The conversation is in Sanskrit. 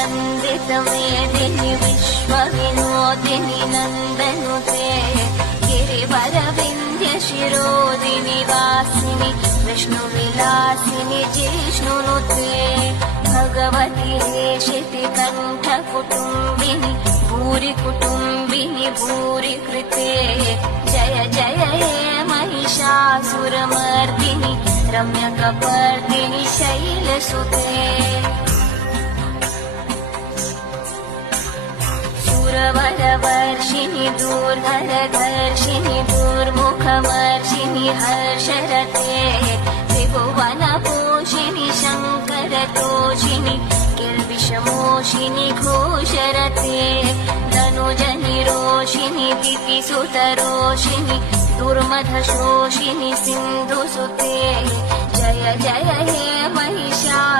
नन्दितमेदिनि विश्वविनोदिनि नन्दनुते गिरिवरविन्द्यशिरोदिनि वासिनि विष्णुविलासिनि जिष्णुनुते भगवति हेशिति कण्ठकुटुम्बिनि भूरि कुटुम्बिनि भूरि कृते जय जय हे महिषासुरमर्दिनि रम्यकपर्दिनि शैलसुते सुरवरवर्षिणि दूर्धरधर्षिणि दुर्मुखमर्षिणि हर्षरते त्रिभुवनपोषिणि शङ्करतोषिणि किल्बिषमोषिनि घोषरते तनुजनिरोषिणि दितिसुतरोषिणि दुर्मधशोषिनि सिन्धुसुते जय जय हे महिषासुरमर्दिनि